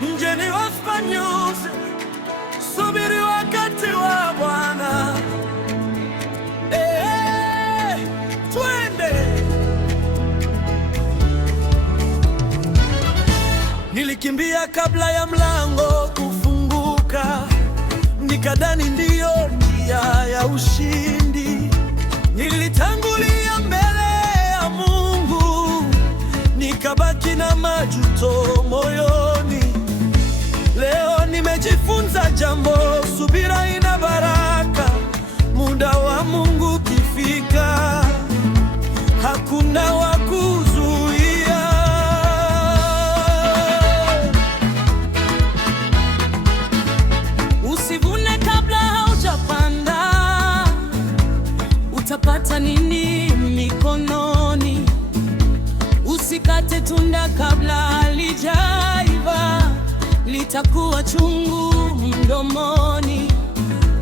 Mjeni Ospa News, subiri wakati wa Bwana. Twende. Nilikimbia kabla ya mlango kufunguka, nikadhani ndiyo njia ya ushindi. Nilitangulia mbele ya Mungu, nikabaki na majuto moyoni. Leo nimejifunza jambo, subira ina baraka. Muda wa Mungu kifika, hakuna wa kuzuia. Usivune kabla haujapanda, utapata nini mikononi? Usikate tunda kabla halijaiva, litakuwa chungu mdomoni.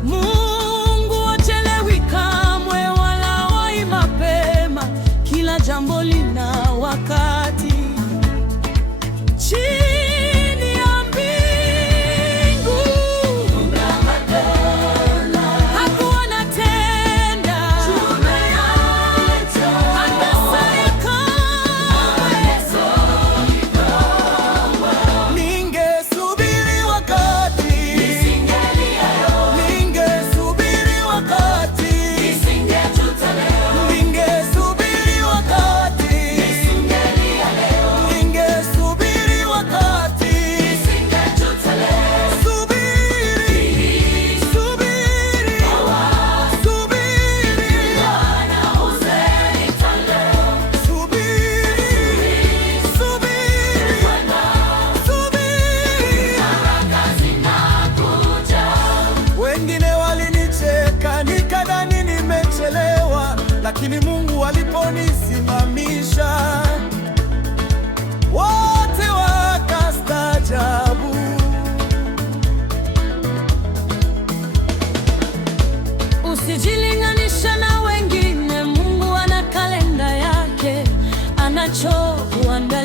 Mungu hachelewi kamwe, wala wahi mapema. Kila jambo lina wakati. Chini ya mbingu hakuwa na tenda, anasaya kamwe. Ningesubiri wakati, ningesubiri wakati, ningesubiri wakati, ningesubiri wakati. Subiri, subiri, subiri. Wengine walinicheka nikadhani nimechelewa, lakini Mungu aliponisimamisha wote wakastaajabu. Usijilinganisha na wengine, Mungu ana kalenda yake anachokuandalia.